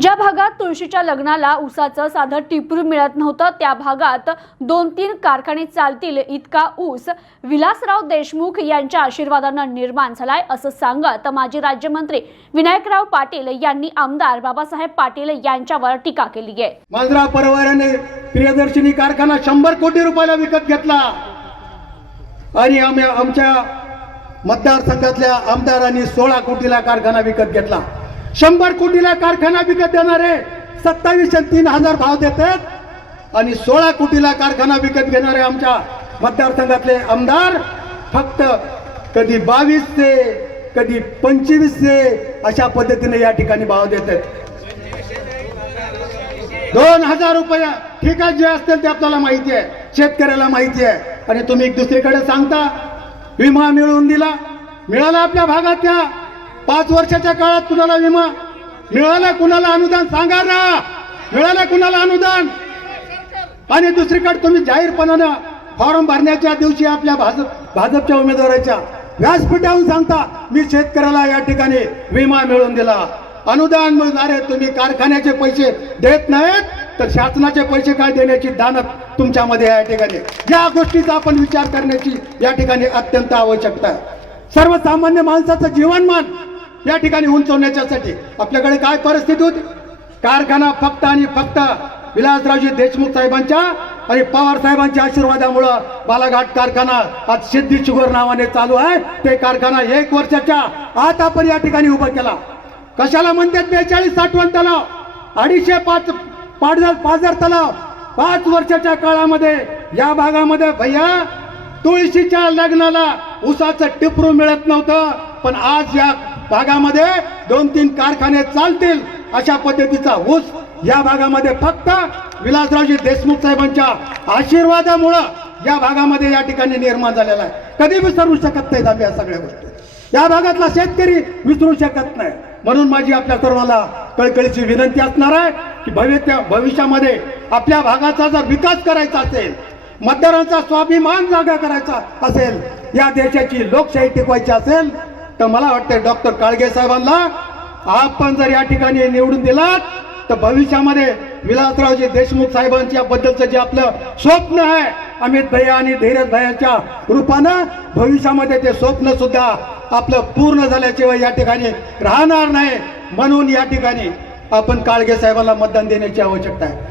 ज्या भागात तुळशीच्या लग्नाला ऊसाचं साधं टिपरू मिळत नव्हतं त्या भागात दोन तीन कारखाने चालतील इतका ऊस विलासराव देशमुख यांच्या आशीर्वादानं निर्माण झालाय असं सांगत माजी राज्यमंत्री विनायकराव पाटील यांनी आमदार बाबासाहेब पाटील यांच्यावर टीका केली आहे. मांजरा परिवाराने प्रियदर्शनी कारखाना शंभर कोटी रुपयाला विकत घेतला. आणि आम्ही आमच्या मतदारसंघातल्या आमदारांनी सोळा कोटीला कारखाना विकत घेतला. शंभर कोटीला कारखाना विकत देणारे सत्तावीस तीन हजार भाव देतात आणि सोळा कोटीला कारखाना विकत घेणारे आमच्या मतदारसंघातले आमदार फक्त कधी बावीसचे कधी पंचवीसचे अशा पद्धतीने या ठिकाणी भाव देतात. दोन हजार रुपये ठीक आहे जे असतील ते आपल्याला माहिती आहे शेतकऱ्याला माहिती आहे. आणि तुम्ही एक दुसरीकडे सांगता विमा मिळवून दिला मिळाला आपल्या भागातल्या पाच वर्षाच्या काळात कुणाला विमा? मिळाला कुणाला अनुदान? सांगा ना. मिळालं कुणाला अनुदान? आणि दुसरीकडे तुम्ही जाहीरपणानं फॉर्म भरण्याच्या दिवशी आपल्या भाजप भाजपच्या उमेदवाराच्या व्यासपीठावरून सांगता मी शेतकऱ्याला या ठिकाणी विमा मिळवून दिला. अनुदान मिळून अरे तुम्ही कारखान्याचे पैसे देत नाहीत तर शासनाचे पैसे काय देण्याची दानत तुमच्यामध्ये या ठिकाणी. या गोष्टीचा आपण विचार करण्याची या ठिकाणी अत्यंत आवश्यकता आहे. सर्वसामान्य माणसाचं जीवनमान या ठिकाणी उंचवण्याच्यासाठी आपल्याकडे काय परिस्थिती होती? कारखाना फक्त आणि फक्त विलासरावजी देशमुख साहेबांच्या आणि पवार साहेबांच्या आशीर्वादामुळं बालाघाट कारखाना आज सिद्धी शुगर नावाने चालू आहे. ते कारखाना एक वर्षाच्या आत आपण या ठिकाणी उभा केला. कशाला म्हणतात बेचाळीस साठवण तलाव? अडीचशे पाच पाच पाझर तलाव. पाच वर्षाच्या काळामध्ये या भागामध्ये भैया तुळशीच्या लग्नाला उसाचं टिपरू मिळत नव्हतं पण आज या भागामध्ये दोन तीन कारखाने चालतील अशा पद्धतीचा ऊस या भागामध्ये फक्त विलासरावजी देशमुख साहेबांच्या आशीर्वादामुळं या भागामध्ये या ठिकाणी निर्माण झालेला आहे. कधी विसरू शकत नाहीत आम्ही या सगळ्या गोष्टी. या भागातला शेतकरी विसरू शकत नाही. म्हणून माझी आपल्या सर्वांना कळकळीची विनंती असणार आहे की भविष्य भविष्यामध्ये आपल्या भागाचा जर विकास करायचा असेल मतदारांचा स्वाभिमान जागा करायचा असेल या देशाची लोकशाही टिकवायची असेल तर मला वाटतं डॉक्टर काळगे साहेबांना आपण जर या ठिकाणी निवडून दिलात तर भविष्यामध्ये विलासरावजी देशमुख साहेबांच्या बद्दलचं जे आपलं स्वप्न आहे अमित भैया आणि धीरज भैयाच्या रूपानं भविष्यामध्ये ते स्वप्न सुद्धा आपलं पूर्ण झाल्याशिवाय या ठिकाणी राहणार नाही. म्हणून या ठिकाणी आपण काळगे साहेबांना मतदान देण्याची आवश्यकता आहे.